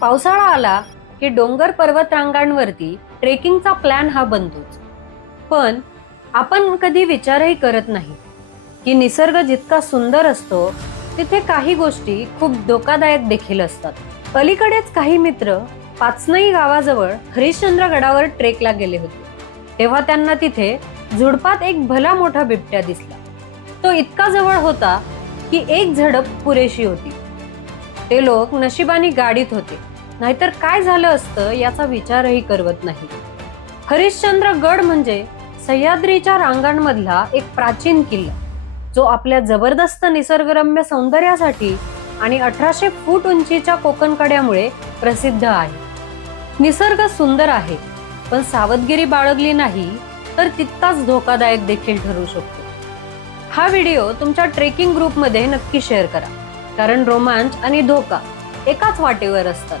पावसाळा आला की डोंगर पर्वत रांगांवरती ट्रेकिंगचा प्लॅन हा बनतोच. पण आपण कधी विचारही करत नाही की निसर्ग जितका सुंदर असतो तिथे काही गोष्टी खूप धोकादायक देखील असतात. पलीकडेच काही मित्र पाचनई गावाजवळ हरिश्चंद्र गडावर ट्रेकला गेले होते. तेव्हा त्यांना तिथे झुडपात एक भला मोठा बिबट्या दिसला. तो इतका जवळ होता की एक झडप पुरेशी होती. ते लोक नशिबाने गाडीत होते, नाहीतर काय झालं असतं याचा विचारही करवत नाही. हरिश्चंद्र गड म्हणजे सह्याद्रीच्या रांगांमधला एक प्राचीन किल्ला, जो आपल्या जबरदस्त निसर्गरम्य सौंदर्यासाठी आणि 1800 फूट उंचीच्या कोकण कड्यामुळे प्रसिद्ध आहे. निसर्ग सुंदर आहे, पण सावधगिरी बाळगली नाही तर तितकाच धोकादायक देखील ठरू शकतो. हा व्हिडिओ तुमच्या ट्रेकिंग ग्रुपमध्ये नक्की शेअर करा, कारण रोमांच आणि धोका एकाच वाटेवर असतात.